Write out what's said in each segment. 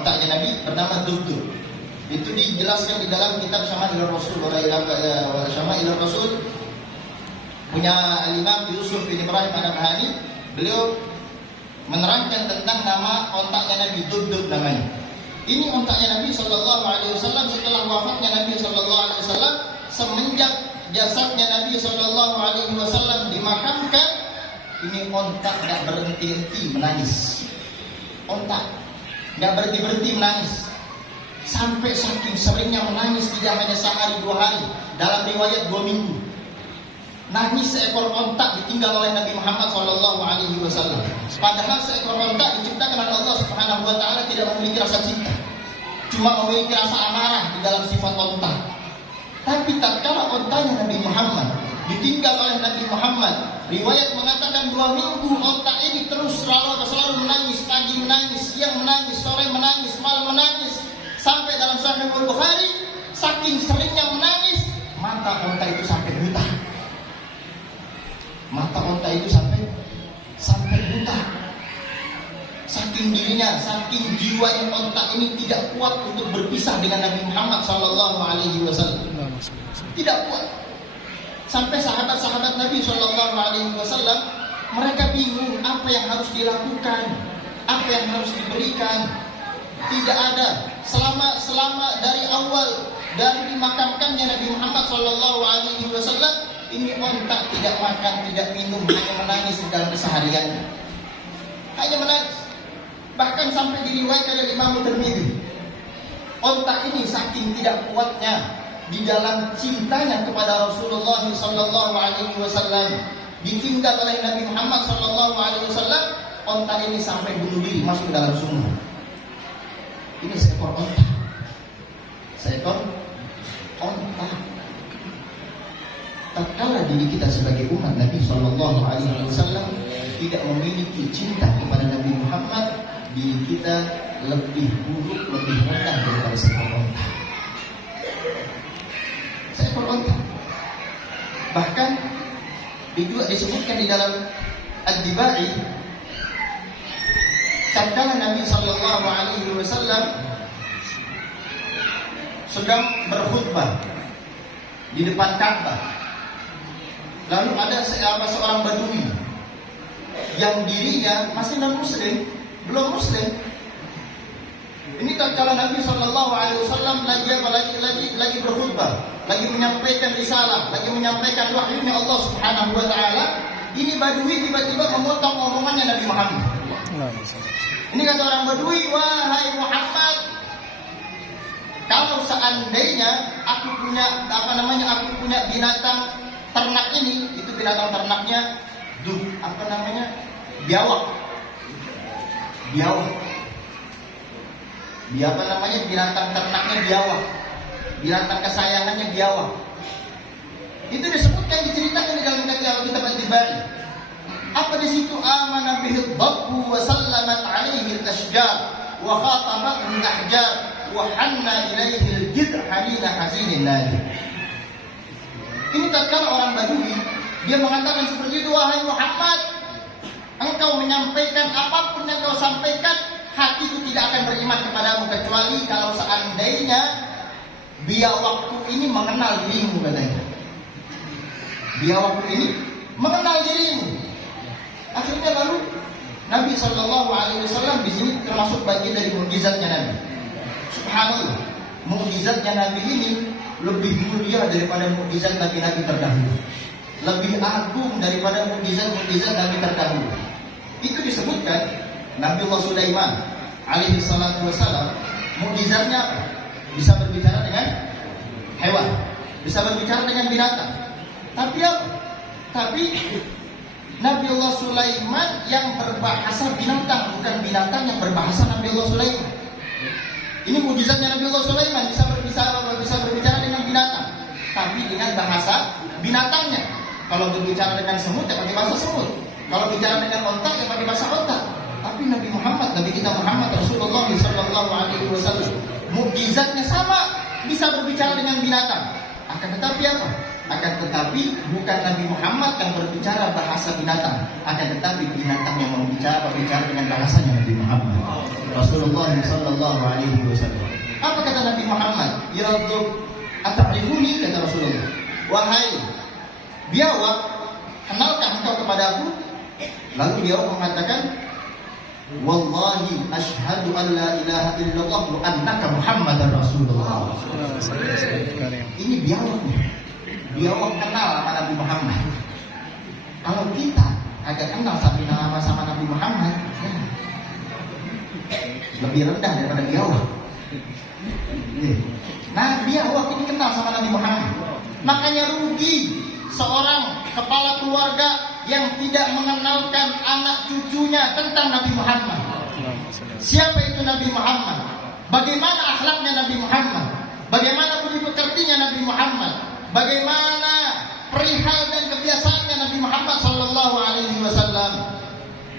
ontanya Nabi bernama Dubdub. Itu dijelaskan di dalam kitab Syama'ilur Rasul Syama'ilur Rasul punya Imam Yusuf bin Ibrahim An-Nabhani. Beliau menerangkan tentang nama ontaknya Nabi, Dubdub namanya. Ini ontaknya Nabi sallallahu alaihi wasallam setelah wafatnya Nabi sallallahu alaihi wasallam, semenjak jasadnya Nabi sallallahu alaihi wasallam dimakamkan, ini ontak enggak berhenti-henti menangis. Ontak enggak berhenti-berhenti menangis. Sampai saking seringnya menangis, tidak hanya sehari 2 hari, dalam riwayat 2 minggu. Nangis seekor ontak ditinggal oleh Nabi Muhammad SAW. Padahal seekor ontak diciptakan oleh Allah Subhanahu Wa Taala tidak memiliki rasa cinta, cuma memiliki rasa amarah di dalam sifat ontak. Tapi tatkala ontanya Nabi Muhammad ditinggal oleh Nabi Muhammad, riwayat mengatakan 2 minggu ontak ini terus selalu menangis, pagi menangis, siang menangis, sore menangis, malam menangis. Sampai dalam Sahih Bukhari, saking seringnya menangis, mata onta itu sampai buta. Mata onta itu sampai buta. Saking dirinya, saking jiwanya onta ini tidak kuat untuk berpisah dengan Nabi Muhammad SAW. Tidak kuat. Sampai sahabat-sahabat Nabi SAW, mereka bingung apa yang harus dilakukan, apa yang harus diberikan. Tidak ada selama dari awal, dari dimakamkannya Nabi Muhammad SAW, ini ontak tidak makan, tidak minum, hanya menangis dalam kesehariannya. Hanya menangis. Bahkan sampai diriwayatkan oleh Imam Tirmidzi, ontak ini saking tidak kuatnya di dalam cintanya kepada Rasulullah SAW, ditinggal oleh Nabi Muhammad SAW, ontak ini sampai bunuh diri, masuk ke dalam sumur. Ini seekor onta. Seekor onta. Tatkala diri kita sebagai umat Nabi SAW tidak memiliki cinta kepada Nabi Muhammad, diri kita lebih buruk, lebih rendah daripada seekor onta. Seekor onta. Bahkan disebutkan di dalam Ad-Dibai, tatkala Nabi sallallahu alaihi wasallam sedang berkhutbah di depan Ka'bah, lalu ada seorang badui yang dirinya masih non muslim, belum muslim. Ini tatkala Nabi sallallahu alaihi wasallam lagi berkhutbah, lagi menyampaikan risalah, lagi menyampaikan wahyunya Allah Subhanahu wa taala. Ini badui tiba-tiba memotong omongannya Nabi Muhammad. Ini kata orang Badui, wahai Muhammad, kalau seandainya aku punya binatang ternak ini, itu binatang ternaknya biawak. Binatang ternaknya biawak. Binatang kesayangannya biawak. Itu disebutkan, diceritakan di dalam kitab Al-Tibari. Apa di situ? Amana bihi dhabbu wa sallamat alaihi al-ashjar wa khatamathu al-ahjar wa hanna ilaihi al-jid' halina hazinin nadi. Ini tatkala orang Badui, dia mengatakan seperti itu, wahai Muhammad, engkau menyampaikan apapun yang kau sampaikan, hatiku tidak akan beriman kepadamu kecuali kalau seandainya biawakku ini mengenal dirimu, katanya. Biawakku ini mengenal dirimu. Akhirnya lalu Nabi SAW di sini termasuk bagian dari mukjizatnya Nabi. Subhanallah, mukjizatnya Nabi ini lebih mulia daripada mukjizat Nabi-Nabi terdahulu, lebih agung daripada mukjizat Nabi terdahulu. Itu disebutkan Nabi Allah Sulaiman alaihi salatu wassalam, mukjizatnya apa? Bisa berbicara dengan hewan, bisa berbicara dengan binatang. Tapi apa? Tapi Nabi Allah Sulaiman yang berbahasa binatang, bukan binatang yang berbahasa Nabi Allah Sulaiman. Ini mukjizatnya Nabi Allah Sulaiman, bisa berbicara dengan binatang, tapi dengan bahasa binatangnya. Kalau berbicara dengan semut, ya pakai bahasa semut. Kalau bicara dengan onta, ya pakai bahasa onta. Tapi Nabi kita Muhammad Rasulullah SAW, mukjizatnya sama, bisa berbicara dengan binatang. Akan tetapi apa? Akan tetapi bukan Nabi Muhammad yang berbicara bahasa binatang, akan tetapi binatang yang berbicara dengan bahasanya Nabi Muhammad. Rasulullah sallallahu alaihi wasallam. Apa kata Nabi Muhammad? Ya Rabb, ata'rifuni, kata Rasulullah. Wahai biawak, kenalkah engkau kepadaku? Lalu biawak mengatakan, wallahi asyhadu an la ilaha illallah wa annaka Muhammadar Rasulullah. Ini biawak. Biawak kenal sama Nabi Muhammad. Kalau kita agak kenal sama Nabi Muhammad, ya, lebih rendah daripada biawak. Nah, biawak ini kenal sama Nabi Muhammad. Makanya rugi seorang kepala keluarga yang tidak mengenalkan anak cucunya tentang Nabi Muhammad. Siapa itu Nabi Muhammad? Bagaimana akhlaknya Nabi Muhammad? Bagaimana budi pekertinya Nabi Muhammad? Bagaimana perihal dan kebiasaannya Nabi Muhammad sallallahu alaihi wasallam?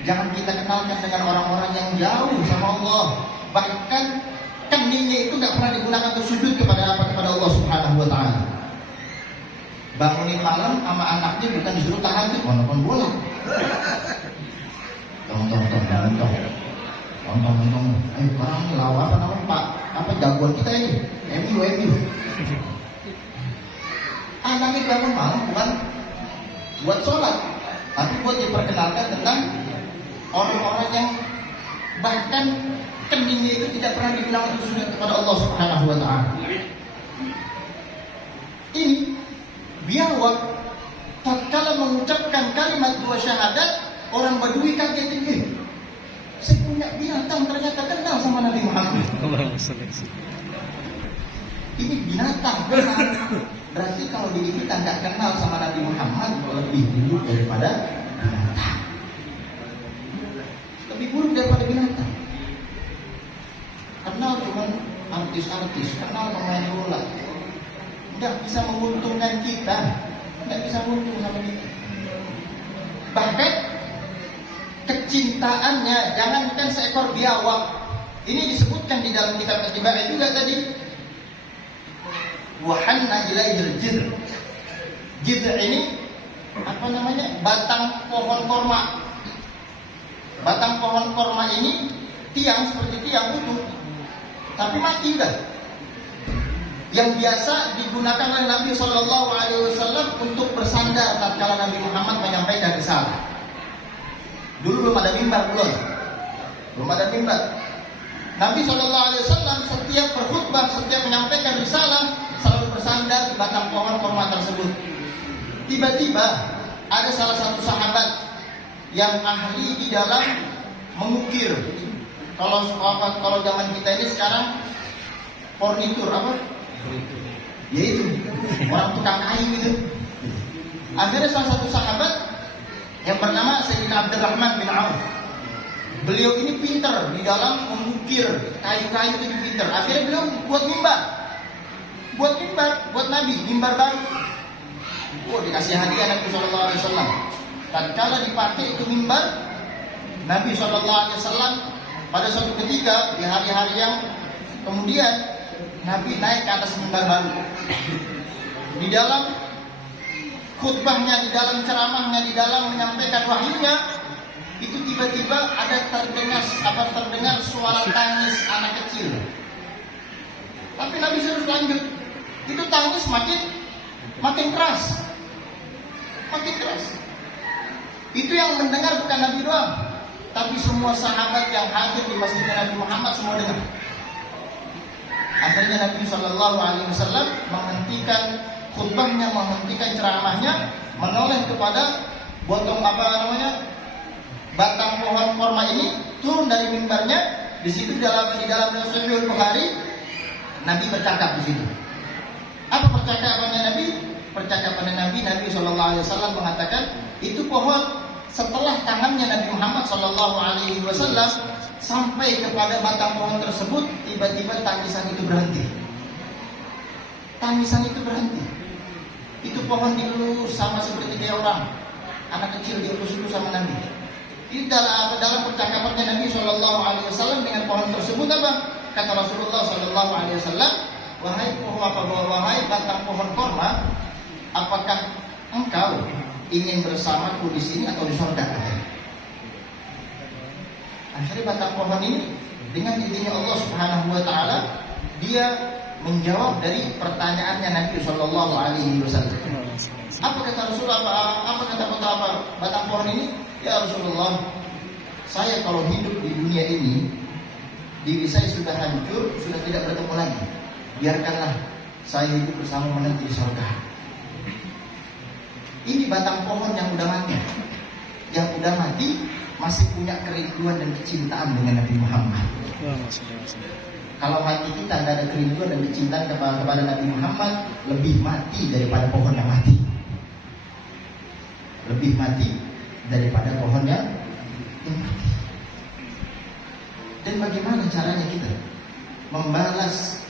Jangan kita kenalkan dengan orang-orang yang jauh sama Allah. Bahkan keningnya itu tidak pernah digunakan untuk sujud kepada Allah Subhanahu wa taala. Bangunin malam sama anaknya bukan disuruh tahajud, nonton bola. Tonton. Sekarang lawan apa namanya Pak? Apa jagoan kita ini? MU. Anaknya bangun malam bukan buat sholat, tapi buat diperkenalkan tentang orang-orang yang bahkan keningnya itu tidak pernah digunakan untuk sujud kepada Allah Subhanahu wa taala. Ini biawak tatkala mengucapkan kalimat dua syahadat, orang Badui kaget ini. Saya punya binatang ternyata kenal sama Nabi Muhammad. Ini binatang. Berarti kalau diri kita tidak kenal sama Nabi Muhammad, lebih buruk daripada binatang. Lebih buruk daripada binatang. Kenal cuma artis-artis, kenal pemain bola, tidak bisa menguntungkan kita, tidak bisa menguntung sama kita. Bahkan kecintaannya, jangankan seekor biawak. Ini disebutkan di dalam kitab At-Tibai juga tadi. Wahanna ilaihil jidr. Jidr ini apa namanya? Batang pohon korma. Batang pohon korma ini tiang seperti tiang utuh, tapi mati kan? Yang biasa digunakan oleh Nabi Shallallahu Alaihi Wasallam untuk bersandar tatkala Nabi Muhammad menyampaikan risalah. Dulu belum ada mimbar, belum ada mimbar. Nabi Shallallahu Alaihi Wasallam setiap berkhutbah, setiap menyampaikan risalah selalu bersandar di batang pohon korma tersebut. Tiba-tiba ada salah satu sahabat yang ahli di dalam mengukir. Kalau zaman kita ini sekarang furnitur apa? Yaitu orang tukang kayu itu. Akhirnya salah satu sahabat yang bernama Sayyidina Abdurrahman bin Auf. Beliau ini pintar di dalam mengukir kayu-kayu itu pintar. Akhirnya beliau buat Nabi, mimbar baru. Dikasih hadiah Nabi Sallallahu Alaihi Wasallam. Tatkala dipakai itu mimbar, Nabi Sallallahu Alaihi Wasallam pada suatu ketika di hari-hari yang kemudian Nabi naik ke atas mimbar baru. Di dalam khutbahnya, di dalam ceramahnya, di dalam menyampaikan wahyunya, itu tiba-tiba ada terdengar suara tangis anak kecil. Tapi Nabi suruh lanjut. Itu tangis makin keras. Itu yang mendengar bukan Nabi doang, tapi semua sahabat yang hadir di masjid Nabi Muhammad semua dengar. Akhirnya Nabi Shallallahu Alaihi Wasallam menghentikan khutbahnya, menghentikan ceramahnya, menoleh kepada batang pohon korma ini, turun dari mimbarnya. Di situ di dalam Sahih Bukhari, Nabi bercakap di situ. Apa percakapannya Nabi? Percakapan Nabi Shallallahu Alaihi Wasallam mengatakan, itu pohon setelah tangannya Nabi Muhammad Shallallahu Alaihi Wasallam sampai kepada batang pohon tersebut, tiba-tiba tangisan itu berhenti. Itu pohon dielus sama seperti kayak orang, anak kecil dielus sama Nabi. Ini dalam percakapannya Nabi Shallallahu Alaihi Wasallam dengan pohon tersebut apa? Kata Rasulullah Shallallahu Alaihi Wasallam, wahai batang pohon korma, apakah engkau ingin bersamaku di sini atau di surga? Akhirnya batang pohon ini dengan izinnya Allah Subhanahu wa taala dia menjawab dari pertanyaannya Nabi Shallallahu Alaihi Wasallam. Apa kata Rasulullah? Apa kata batang pohon ini? Ya Rasulullah, saya kalau hidup di dunia ini, diri saya sudah hancur, sudah tidak bertemu lagi. Biarkanlah saya hidup bersama nanti di surga. Ini batang pohon yang udah mati, masih punya kerinduan dan kecintaan dengan Nabi Muhammad. Kalau hati kita tidak ada kerinduan dan kecintaan kepada Nabi Muhammad, lebih mati daripada pohon yang mati. Lebih mati daripada pohon yang mati. Dan bagaimana caranya kita membalas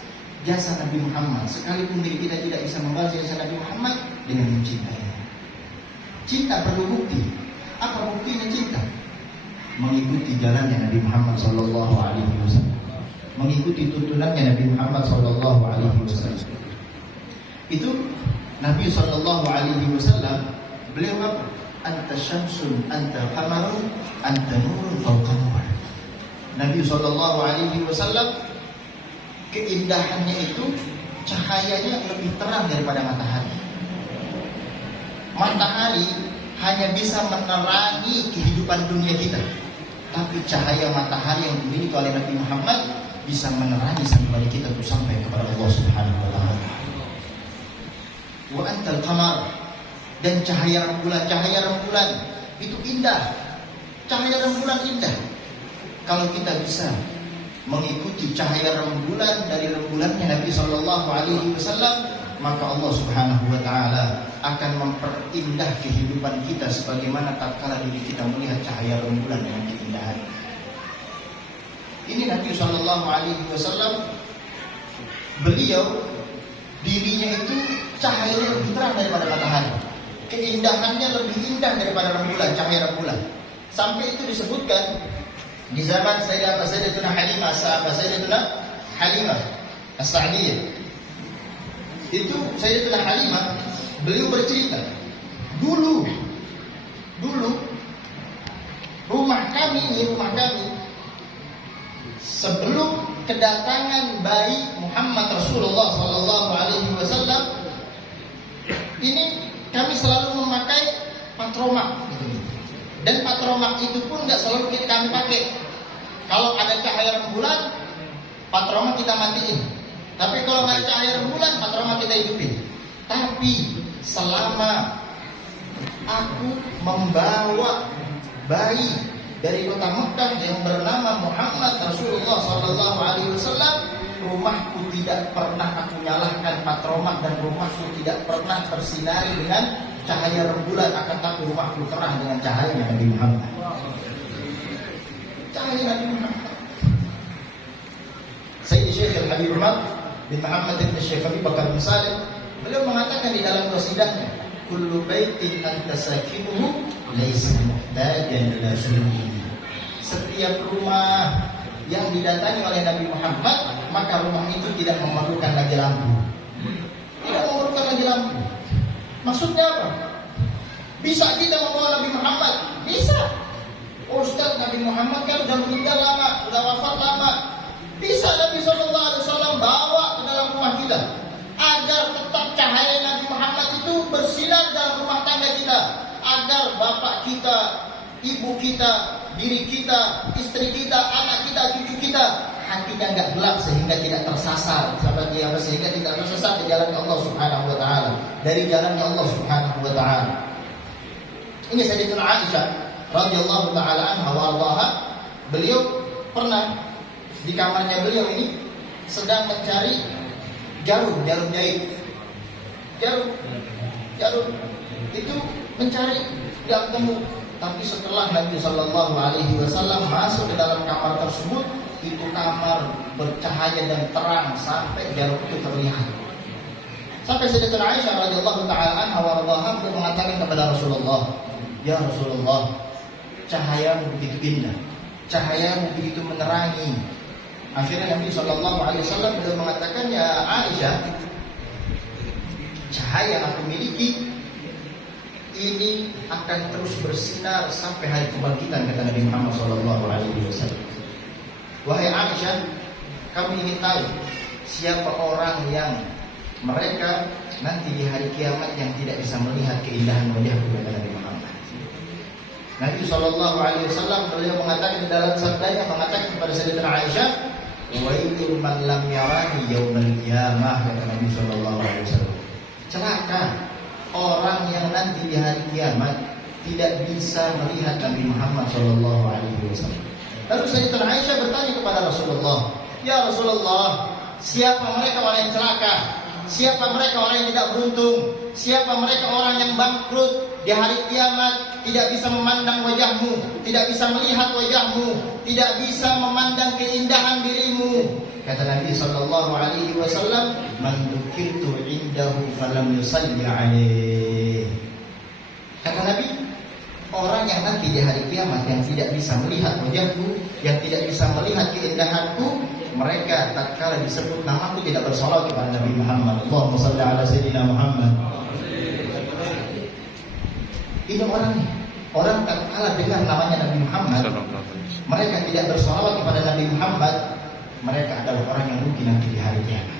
jasa Nabi Muhammad? Sekalipun diri kita tidak bisa membalas jasa Nabi Muhammad, dengan mencintainya. Cinta perlu bukti. Apa buktinya cinta? Mengikuti jalannya Nabi Muhammad Sallallahu Alaihi Wasallam, mengikuti tuntunannya Nabi Muhammad Sallallahu Alaihi Wasallam. Itu Nabi Sallallahu Alaihi Wasallam, beliau apa? Anta syamsun, anta qamarun, anta nurun fawqa nur. Nabi Sallallahu Alaihi Wasallam, keindahannya itu cahayanya lebih terang daripada matahari. Matahari hanya bisa menerangi kehidupan dunia kita, tapi cahaya matahari yang dimiliki oleh Nabi Muhammad bisa menerangi sampai kita untuk sampai kepada Allah Subhanahu wa taala. Wa antal qamar, dan cahaya rembulan itu indah. Cahaya rembulan indah. Kalau kita bisa mengikuti cahaya rembulan dari rembulannya Nabi Sallallahu Alaihi Wasallam, maka Allah Subhanahu wa taala akan memperindah kehidupan kita sebagaimana tatkala diri kita melihat cahaya rembulan dengan keindahan. Ini Nabi Sallallahu Alaihi Wasallam, beliau dirinya itu cahayanya lebih terang daripada matahari, keindahannya lebih indah daripada rembulan, cahaya rembulan. Sampai itu disebutkan di zaman Sayyidatuna Halimah As-Sa'diyah. Itu Sayyidatuna Halimah, beliau bercerita, dulu rumah kami sebelum kedatangan bayi Muhammad Rasulullah Sallallahu Alaihi Wasallam, ini kami selalu memakai patromak, dan patromak itu pun nggak selalu kami pakai. Kalau ada cahaya rembulan, patromak kita matiin. Tapi kalau nggak ada cahaya rembulan, patromak kita hidupin. Tapi selama aku membawa bayi dari kota Mekah yang bernama Muhammad Rasulullah Sallallahu Alaihi Wasallam, rumahku tidak pernah aku nyalakan patromak, dan rumahku tidak pernah bersinari dengan cahaya rembulan, akan tapi rumahku terang dengan cahaya Nabi Muhammad. Cahaya Nabi Muhammad. Sayyid Syekh Al-Habib Umar bin Muhammad bin Syekh Abi Bakar bin Salim, beliau mengatakan di dalam qasidahnya, kullu baitin anta sakinuhu laysa muhtajan ila syurbi. Setiap rumah yang didatangi oleh Nabi Muhammad, maka rumah itu tidak memerlukan lagi lampu. Tidak memerlukan lagi lampu. Maksudnya apa? Bisa kita membawa Nabi Muhammad? Bisa. Ustaz, Nabi Muhammad kan sudah meninggal lama, sudah wafat lama. Bisa Nabi Sallallahu Alaihi Wasallam bawa ke dalam rumah kita, agar tetap cahaya Nabi Muhammad itu bersinar dalam rumah tangga kita, agar bapak kita, ibu kita, diri kita, istri kita, anak kita, cucu kita, hatinya enggak gelap sehingga tidak tersasar, sehingga tidak tersesat di jalan Allah Subhanahu wa taala, dari jalannya Allah Subhanahu wa taala. Ini Sayyidatuna Aisyah radhiyallahu taala anha wa ardhaha, beliau pernah di kamarnya beliau ini sedang mencari jarum jahit. Jarum itu mencari, tidak ketemu. Tapi setelah Nabi Sallallahu Alaihi Wasallam masuk ke dalam kamar tersebut, itu kamar bercahaya dan terang sampai jarum itu terlihat. Sampai Sayyidatuna Aisyah radhiyallahu taala anha wa ardhaha mengatakan kepada Rasulullah, "Ya Rasulullah, cahayamu begitu indah, cahayamu begitu menerangi." Akhirnya Nabi Sallallahu Alaihi Wasallam beliau mengatakan, "Ya Aisyah, cahaya yang aku miliki ini akan terus bersinar sampai hari kebangkitan, kata Nabi Muhammad SAW. Wahai Aisyah, kamu ingin tahu siapa orang yang mereka nanti di hari kiamat yang tidak bisa melihat keindahan wajahku, kata Nabi Muhammad. Nabi SAW beliau mengatakan dalam sabdanya, mengatakan kepada Sayyidatina Aisyah, wailul man lam yarani yaumal qiyamah, kata Nabi SAW. Celaka orang yang nanti di hari kiamat tidak bisa melihat Nabi Muhammad SAW. Lalu Sayyidatina Aisyah bertanya kepada Rasulullah, ya Rasulullah, siapa mereka orang yang celaka? Siapa mereka orang yang tidak beruntung? Siapa mereka orang yang bangkrut di hari kiamat, tidak bisa memandang wajahmu, tidak bisa melihat wajahmu, tidak bisa memandang keindahan dirimu? Kata Nabi SAW, man dzukirtu indahu falam yusalli alaihi. Kata Nabi, orang yang nanti di hari kiamat yang tidak bisa melihat wajahku, yang tidak bisa melihat keindahanku, mereka tatkala disebut namaku tidak bersolawat kepada Nabi Muhammad. Allahumma shalli ala sayyidina Muhammad. Ini orang tatkala dengar namanya Nabi Muhammad, mereka tidak bersolawat kepada Nabi Muhammad, mereka adalah orang yang rugi nanti di hari kiamat.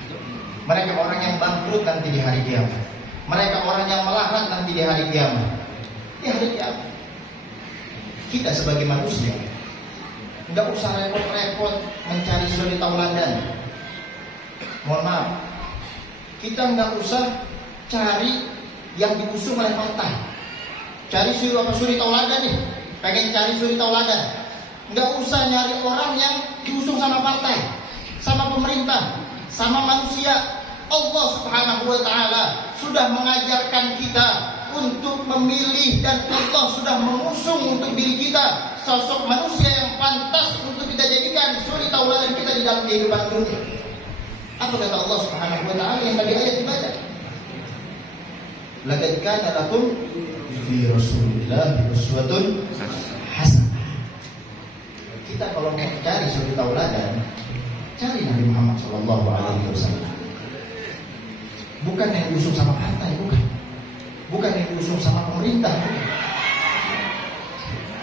Mereka orang yang bangkrut nanti di hari kiamat. Mereka orang yang melarat nanti di hari kiamat. Di hari kiamat kita sebagai manusia nggak usah repot-repot mencari suri tauladan. Mohon maaf, kita nggak usah cari yang diusung oleh partai. Cari suri tauladan nih, pengen cari suri tauladan. Nggak usah nyari orang yang diusung sama partai, sama pemerintah, sama manusia. Allah Subhanahu wa Ta'ala sudah mengajarkan kita untuk memilih, dan Allah sudah mengusung untuk diri kita sosok manusia yang pantas untuk kita jadikan suri tauladan kita di dalam kehidupan dunia. Apa kata Allah Subhanahu wa Ta'ala yang tadi ayat dibaca? Laqad kana lakum fi Rasulillahi uswatun hasanah. Kita kalau mau cari suri tauladan, cari Nabi Muhammad SAW. Bukan yang diusung sama partai, bukan yang diusung sama pemerintah,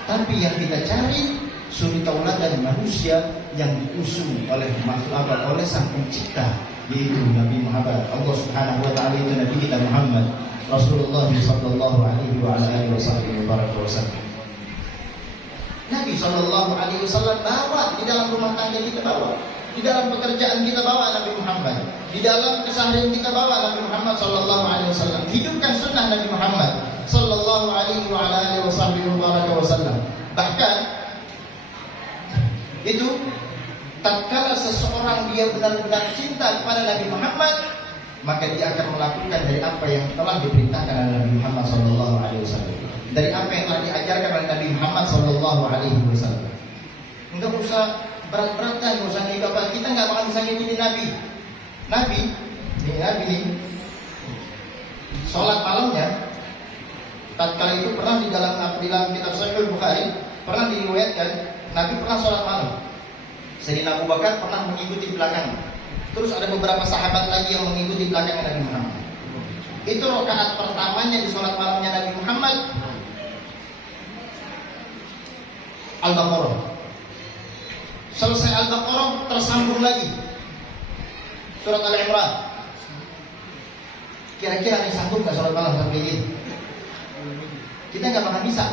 tapi yang kita cari suri tauladan manusia yang diusung oleh makhluk, oleh Sang Pencipta, yaitu Nabi Muhammad. Allah Subhanahu wa Ta'ala itu Nabi kita Muhammad Rasulullah sallallahu alaihi wa alihi wasallam. Nabi sallallahu alaihi wasallam bawa di dalam rumah tangga kita, bawa di dalam pekerjaan kita, bawa Nabi Muhammad. Di dalam keseharian kita, bawa Nabi Muhammad sallallahu alaihi wasallam. Hidupkan sunnah Nabi Muhammad sallallahu alaihi wa alihi wasallam. Bahkan itu tatkala seseorang dia benar-benar cinta kepada Nabi Muhammad, maka dia akan melakukan dari apa yang telah diperintahkan oleh Nabi Muhammad sallallahu alaihi wasallam, dari apa yang telah diajarkan oleh Nabi Muhammad sallallahu alaihi wasallam. Enggak usah berat-beratkan, enggak usah ngikut Bapak. Kita enggak bakal bisa ngikutin Nabi. Nabi nih sholat malamnya, tatkala itu pernah di dalam kitab Sahih Bukhari pernah diriwayatkan Nabi pernah sholat malam. Sayyidina Abu Bakar pernah mengikuti belakang. Terus ada beberapa sahabat lagi yang mengikuti belakang Nabi Muhammad. Itu rakaat pertamanya di sholat malamnya Nabi Muhammad Al-Baqarah. Selesai Al-Baqarah tersambung lagi surat Al-Imran. Kira-kira ini sanggup gak sholat malam sampai ini? Kita gak akan bisa.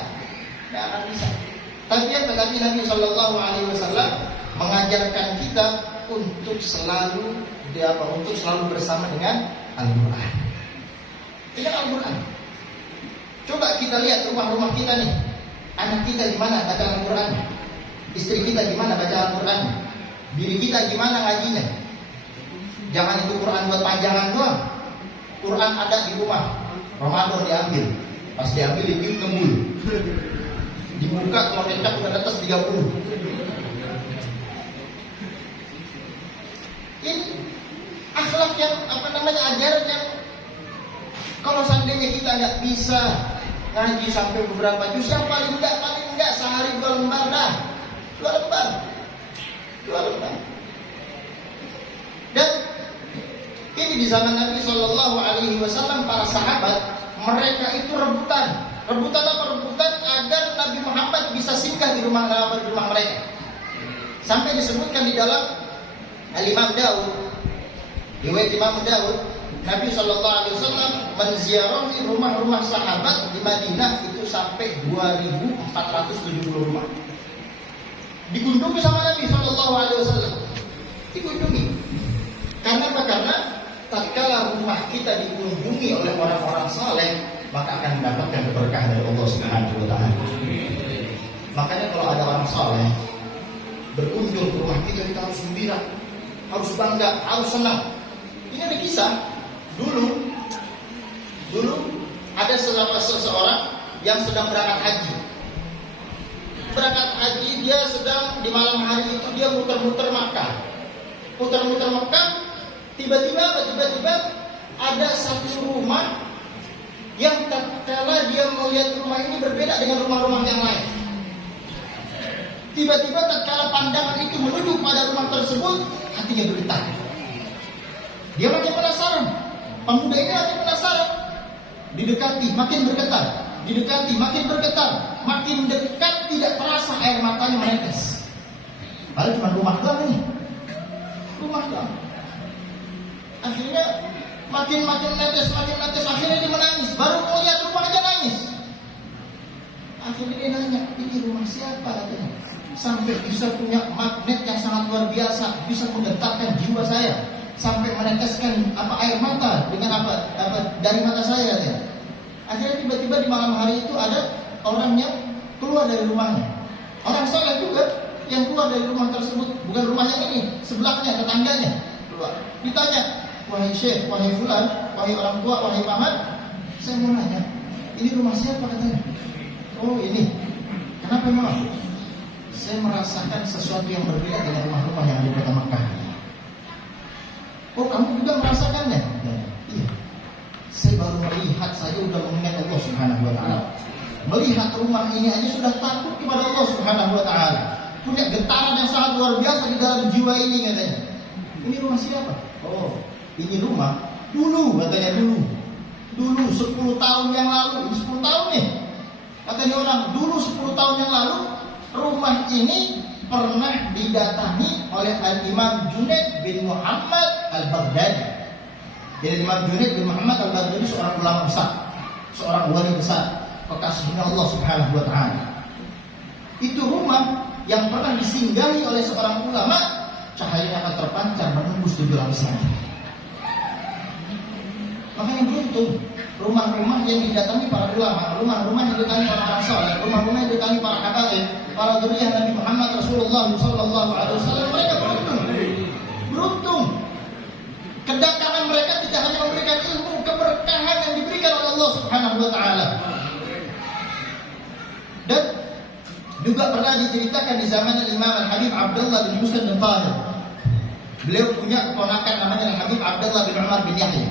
Tapi Nabi Sallallahu Alaihi Wasallam mengajarkan kita untuk selalu bersama dengan Al-Quran. Dengan Al-Quran. Coba kita lihat rumah-rumah kita nih. Anak kita gimana baca Al-Quran? Istri kita gimana baca Al-Quran? Diri kita gimana ngajinya? Jangan itu Quran buat panjangan doang. Quran ada di rumah, Ramadan diambil. Pas diambil itu kembul. Dibuka kalau kencang udah atas 30. Ini akhlak yang ajaran yang kalau seandainya kita nggak bisa ngaji sampai beberapa juz, yang paling enggak sehari 2 lembar dah. 2 lembar. Dan ini di zaman Nabi Shallallahu Alaihi Wasallam, para sahabat mereka itu rebutan agar Nabi Muhammad bisa singgah di rumah mereka. Sampai disebutkan di dalam Al-Imam Daud, riwayat Imam Daud, Nabi Shallallahu Alaihi Wasallam menziarahi rumah-rumah sahabat di Madinah itu sampai 2.470 rumah. Dikunjungi sama Nabi Shallallahu Alaihi Wasallam, dikunjungi. Karena apa? Karena tatkala rumah kita dikunjungi oleh orang-orang saleh, maka akan mendapatkan berkah dari Allah Subhanahu wa taala. Makanya kalau ada orang saleh berkunjung ke rumah kita harus gembira, harus bangga, harus senang. Ini ada kisah dulu ada seseorang yang sedang berangkat haji. Berangkat haji, dia sedang di malam hari itu dia muter-muter Makkah. Tiba-tiba ada satu rumah yang tatkala dia melihat rumah ini berbeda dengan rumah-rumah yang lain. Tiba-tiba tatkala pandangan itu menuju pada rumah tersebut, hatinya bergetar. Dia makin penasaran. Pemuda ini makin penasaran. Didekati, makin bergetar. Didekati, makin bergetar. Makin dekat, tidak terasa air matanya menetes. Padahal cuma rumah doang ini. Rumah doang. Akhirnya makin netes. Akhirnya dia menangis. Baru mau lihat rumah aja nangis. Akhirnya dia nanya, ini rumah siapa katanya? Sampai bisa punya magnet yang sangat luar biasa, bisa menggetarkan jiwa saya, sampai meneteskan air mata dengan dari mata saya katanya. Akhirnya tiba-tiba di malam hari itu ada orang yang keluar dari rumahnya. Orang soleh juga yang keluar dari rumah tersebut, bukan rumah yang ini, sebelahnya, tetangganya keluar. Ditanya, wahai syekh, wahai fulan, wahai orang tua, wahai paman, saya mau nanya, ini rumah siapa katanya? Oh ini. Kenapa memang? Saya merasakan sesuatu yang berbeda dengan rumah-rumah yang di kota Makkah. Oh kamu juga merasakannya? Ya, iya. Saya baru melihat saja sudah mengingat Allah Subhanahu wa taala. Melihat rumah ini aja sudah takut kepada Allah Subhanahu wa taala. Punya getaran yang sangat luar biasa di dalam jiwa ini katanya. Ini rumah siapa? Oh, ini rumah dulu katanya dulu 10 tahun yang lalu. Ini 10 tahun nih. Katanya orang dulu 10 tahun yang lalu rumah ini pernah didatangi oleh Al-Imam Junaid bin Muhammad Al-Baghdadi. Jadi Imam Junaid bin Muhammad Al-Baghdadi seorang ulama besar, seorang wali besar, kekasihnya Allah Subhanahu wa taala. Itu rumah yang pernah disinggahi oleh seorang ulama, cahayanya akan terpancar menembus 7 lapis langit. Makanya beruntung rumah-rumah yang didatangi para ulama, rumah-rumah yang didatangi para orang saleh, rumah-rumah yang didatangi para habaib, para dzurriyyah Nabi Muhammad Rasulullah sallallahu alaihi wasallam. Mereka beruntung. Kedatangan mereka tidak hanya memberikan ilmu, keberkahan yang diberikan oleh Allah Subhanahu wa taala. Dan juga pernah diceritakan di zaman Imam Al-Habib Abdullah bin Husain bin Tahir. Beliau punya keponakan namanya Al-Habib Abdullah bin Umar bin Yahya.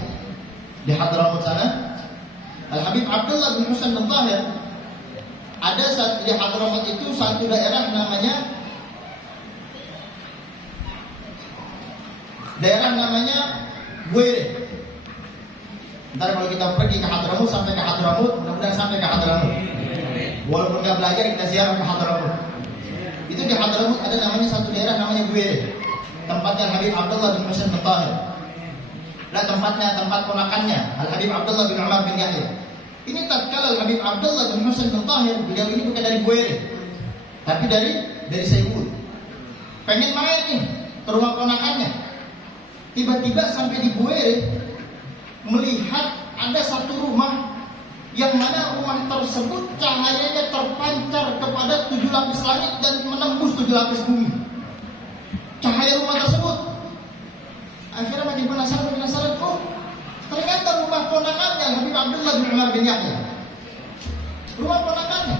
Di Hadramut sana, Al-Habib Abdullah bin Husain bin Tahir, ada di Hadramut itu satu daerah namanya Buere. Ntar kalau kita pergi ke Hadramut, sampai ke Hadramut, mudah-mudahan sampai ke Hadramut. Walaupun nggak belajar, kita ziarah ke Hadramut. Itu di Hadramut ada namanya satu daerah namanya Buere, tempatnya Habib Abdullah bin Husain bin Tahir. Nah tempat ponakannya Al-Habib Abdullah bin Umar bin Yahya. Ini tatkala Al-Habib Abdullah bin Husain bin Tahir, beliau ini bukan dari Buere, tapi dari Seibul. Pengen main nih ke rumah ponakannya. Tiba-tiba sampai di Buere, melihat ada satu rumah yang mana rumah tersebut cahayanya terpancar kepada 7 lapis langit dan menembus 7 lapis bumi. Cahaya rumah tersebut. Akhirnya makin penasaran. Oh, ternyata rumah ponakannya Habib Abdullah bin Umar bin Yahya. Rumah ponakannya.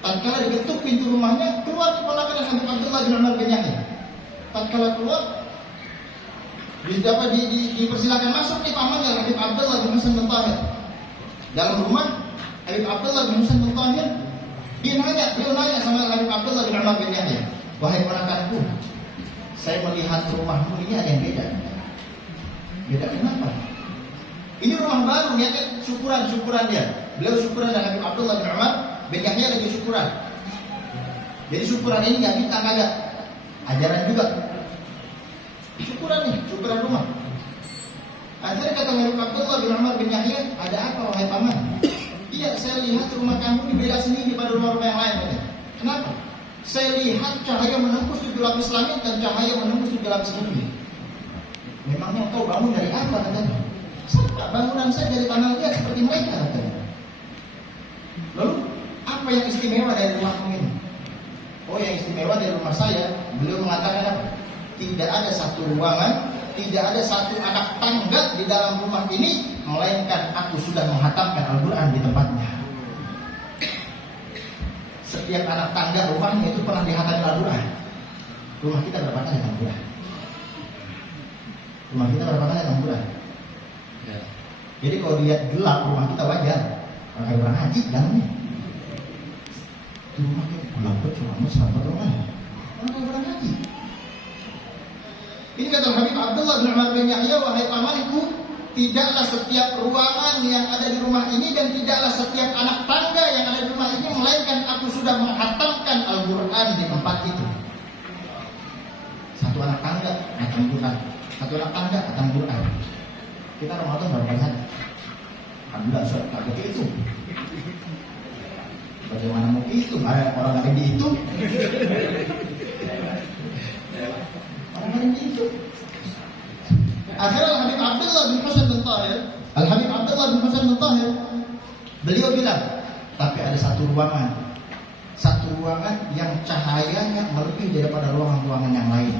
Tatkala diketuk pintu rumahnya, keluar ponakan Habib Abdullah bin Umar bin Yahya. Tatkala keluar, dipersilakan masuk nih pamannya Habib Abdullah bin Husain bin Tahir. Dalam rumah Habib Abdullah bin Husain bin Tahir, beliau nanya sama Habib Abdullah bin Umar bin Yahya, wahai ponakanku, saya melihat rumahmu ini ada yang beda. Beda kenapa? Ini rumah baru, niatnya syukuran dia. Beliau syukuran dan Habib Abdullah bin Umar bin Yahya lagi syukuran. Jadi syukuran ini nggak minta kagak, ajaran juga. Syukuran nih, syukuran rumah. Akhirnya kata Habib Abdullah bin Umar bin Yahya, ada apa wahai paman? Iya, saya lihat rumah kamu ini beda sendiri daripada rumah-rumah yang lain. Katanya. Kenapa? Saya lihat cahaya menembus 7 lapis langit dan cahaya menembus 7 lapis bumi. Memangnya kau bangun dari apa katanya? Sama bangunan saya dari tanah liat seperti mereka katanya. Lalu apa yang istimewa dari rumah kamu ini? Oh, yang istimewa dari rumah saya, beliau mengatakan apa? Tidak ada satu ruangan, tidak ada satu anak tangga di dalam rumah ini, melainkan aku sudah menghatamkan Al-Quran di tempatnya. Setiap anak tangga rumahnya itu pernah dihatamkan Al-Quran. Rumah kita berapa kali Al-Quran? Rumah kita berapa kali Al-Quran? Jadi kalau dilihat gelap rumah kita wajar. Orang orang haji dalamnya. Itu rumah kita gelap betul, cuma selamat rumah. Orang haji. Ini kata Habib Abdullah bin Umar bin Yahya, wahai pamanku, tidaklah setiap ruangan yang ada di rumah ini dan tidaklah setiap anak tangga yang ada di rumah ini, melainkan aku sudah menghatamkan Al-Quran di tempat itu. Satu anak tangga hatam Quran, satu anak tangga hatam Quran. Kita Ramadan berapa kali haji? Alhamdulillah, surat tak itu. Bagaimana mau itu? Ada orang lain dihitung. Orang lain dihitung. Akhirnya Al-Habib Abdullah bin Hasan bin Tahir, Al-Habib Abdullah bin Hasan bin Tahir, beliau bilang, tapi ada satu ruangan yang cahayanya melebihi daripada ruangan-ruangan yang lain.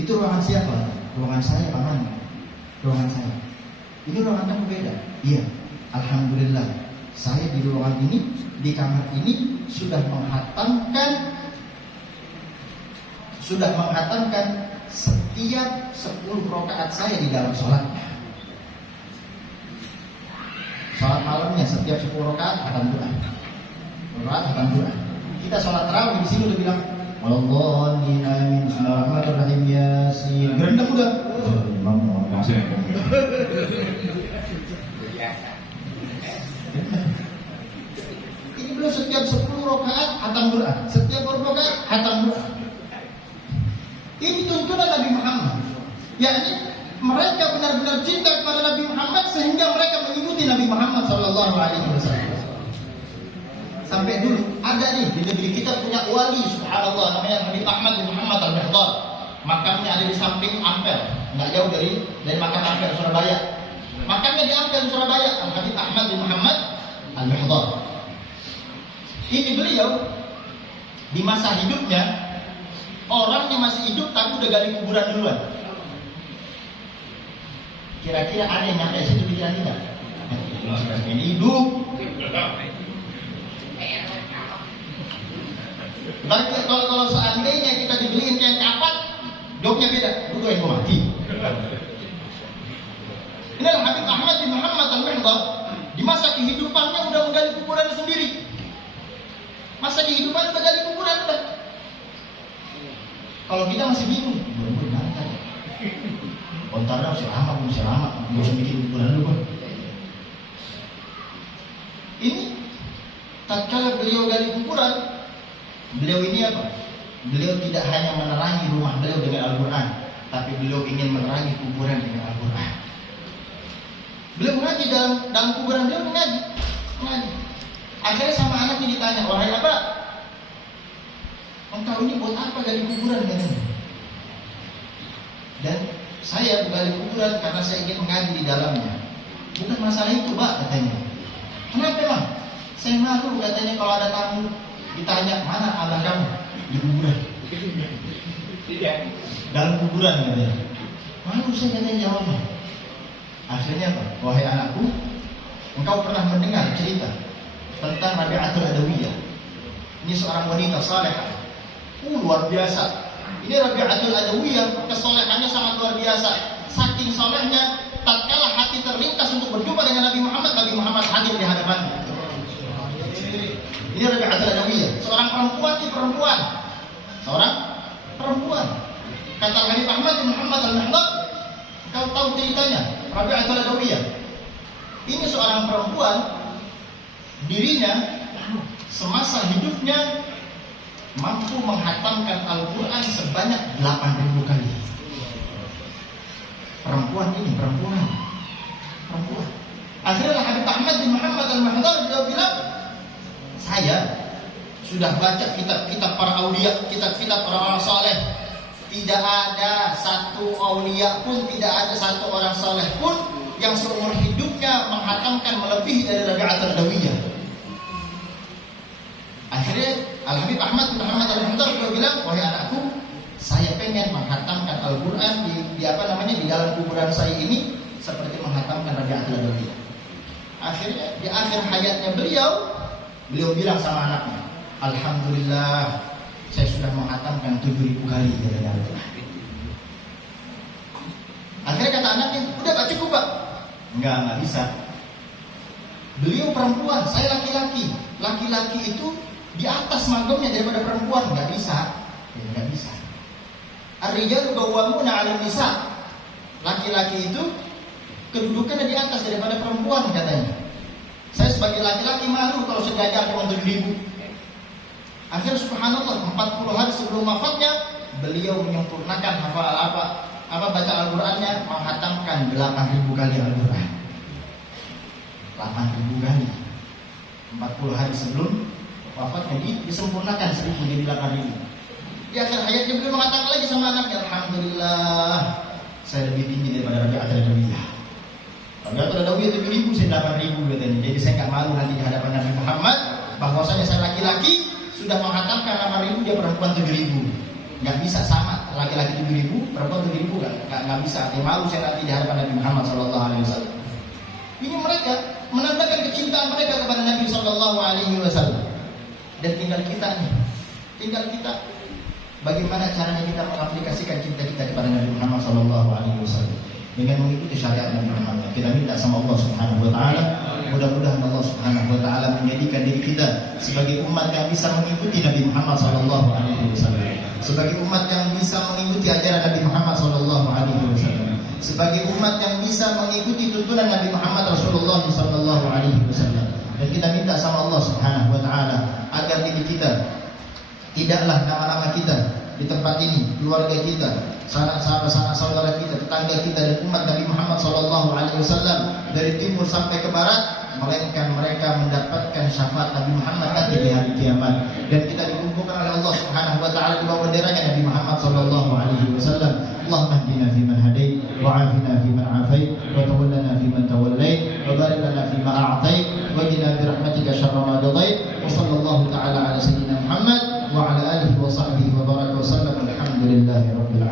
Itu ruangan siapa? Ruangan saya, paman. Ruangan saya. Ini ruangan kamu beda. Iya, alhamdulillah. Saya di ruangan ini, di kamar ini sudah menghatamkan setiap 10 rakaat saya di dalam sholatnya. Sholat malamnya setiap 10 rakaat hatam Quran. Hatam Quran. Kita sholat tarawih di sini udah bilang Wallahualim amin bismillahirrahmanirrahim yasin. Gerendam udah. Ini belum setiap 10 rakaat hatam Quran. Setiap 10 rakaat hatam Quran. Ini tuntunan Nabi Muhammad. Yakni mereka benar-benar cinta kepada Nabi Muhammad sehingga mereka mengikuti Nabi Muhammad SAW. Sampai dulu ada nih di negeri kita punya wali, subhanallah, namanya Habib Ahmad bin Muhammad Al-Mihdar. Makamnya ada di samping Ampel, nggak jauh dari makam Ampel Surabaya. Makamnya di Ampel Surabaya, Habib Ahmad bin Muhammad Al-Mihdar. Ini beliau di masa hidupnya, orangnya masih hidup tapi udah gali kuburan duluan. Kira-kira ada yang nyampe situ pikiran kita? Ini hidup. Kalau seandainya kita dibeliin kayak kapat, jawabnya beda. Dulu yang mau mati. Ini adalah Habib Ahmad bin Muhammad Al-Mihdar. Di masa kehidupannya udah menggali kuburan sendiri. Masa kehidupan udah gali kuburan udah. Kalau kita masih bingung, benar-benar kan? Kontarnya masih lama, nggak usah bikin kuburan dulu. Ini tatkala beliau gali kuburan, beliau ini apa? Beliau tidak hanya menerangi rumah beliau dengan Al-Quran, tapi beliau ingin menerangi kuburan dengan Al-Quran. Beliau mengaji dalam kuburan beliau mengaji. Akhirnya sama anaknya ditanya, wahai apa? Engkau ini buat apa gali kuburan katanya? Dan saya gali kuburan karena saya ingin mengaji di dalamnya. Bukan masalah itu, Pak, katanya. Kenapa, Bang? Saya malu katanya kalau ada tamu ditanya, mana abang kamu? Di kuburan. Dalam kuburan katanya. Malu saya katanya jawabnya. Akhirnya apa? Wahai anakku, engkau pernah mendengar cerita tentang Rabi'atul Adawiyah. Ini seorang wanita salehah. Luar biasa. Ini Rabi'atul Adawiyah, kesolehannya sangat luar biasa. Saking solehnya, tatkala hati terlintas untuk berjumpa dengan Nabi Muhammad hadir di hadapannya. Ini Rabi'atul Adawiyah, seorang perempuan. Seorang perempuan. Kata Habib Ahmad bin Muhammad Al-Mihdar, Kau tahu ceritanya, Rabi'atul Adawiyah. Ini seorang perempuan, dirinya semasa hidupnya mampu menghatamkan Al-Quran sebanyak 8.000 kali. Perempuan. Akhirnya Habib Ahmad bin Muhammad Al-Mahdar dia bilang, saya sudah baca kitab-kitab para aulia, kitab-kitab para orang saleh. Tidak ada satu aulia pun, tidak ada satu orang saleh pun yang seumur hidupnya menghatamkan melebihi dari Rabi'atul Adawiyah. Akhirnya Al-Habib Ahmad bin Muhammad Al-Mahdar dia bilang, wahai anakku, saya pengen menghatamkan Al-Quran di dalam kuburan saya ini seperti menghatamkan Rabi'atul Adawiyah. Akhirnya di akhir hayatnya beliau bilang sama anaknya, alhamdulillah, saya sudah menghatamkan 7.000 kali dari Al-Quran. Akhirnya kata anaknya, udah gak cukup Pak? Enggak bisa. Beliau perempuan, saya laki-laki. Laki-laki itu di atas magamnya daripada perempuan, nggak bisa. Ar-rijalu qawwamuna 'alan nisa. Laki-laki itu kedudukannya di atas daripada perempuan katanya. Saya sebagai laki-laki malu kalau sejajar dengan 7.000. Akhirnya subhanallah 40 hari sebelum wafatnya beliau menyempurnakan hafal baca Al-Qur'annya, menghatamkan 8.000 kali Al-Qur'an. 8.000 kali. 40 hari sebelum wafatnya disempurnakan 1.000 jadi 8.000. Di akhir hayatnya beliau mengatakan lagi sama anaknya, alhamdulillah, saya lebih tinggi daripada Rabi'atul Adawiyah. Rabi'atul Adawiyah 7.000, saya 8.000 katanya. Jadi saya enggak malu nanti di hadapan Nabi Muhammad bahwasanya saya laki-laki sudah menghatamkan 8.000, dia perempuan 7.000. Nggak bisa sama, laki-laki 7.000, perempuan 7.000 nggak bisa. Dia malu saya nanti di hadapan Nabi Muhammad SAW. Ini mereka menandakan kecintaan mereka kepada Nabi SAW. Dan tinggal kita, bagaimana caranya kita mengaplikasikan cinta kita kepada Nabi Muhammad SAW dengan mengikuti syariat Nabi Muhammad. Kita minta sama Allah Subhanahu Wa Taala, mudah-mudahan Allah Subhanahu Wa Taala menjadikan diri kita sebagai umat yang bisa mengikuti Nabi Muhammad SAW, sebagai umat yang bisa mengikuti ajaran Nabi Muhammad SAW, sebagai umat yang bisa mengikuti tuntunan Nabi Muhammad Rasulullah SAW. Dan kita minta sama Allah Subhanahu Wa Taala agar diri kita, tidaklah nama-nama kita di tempat ini, keluarga kita, sanak saudara kita, tetangga kita, dan umat Nabi Muhammad SAW dari timur sampai ke barat, melainkan mereka mendapatkan syafaat Nabi Muhammad nanti di hari kiamat. Dan kita dikumpulkan oleh Allah Subhanahu Wa Taala di bawah benderanya Nabi Muhammad SAW. Allahumma hdina fiman hadait, wa afina fiman afait, wa tawallana fiman tawallait, wa barik lana fima a'tait, wa qina bi rahmatika syarra ma qadait. Wa sallallahu ta'ala ala sayyidina Muhammad wa ala alihi wa sahbihi wa baraka wa sallam. Alhamdulillahi rabbil alamin.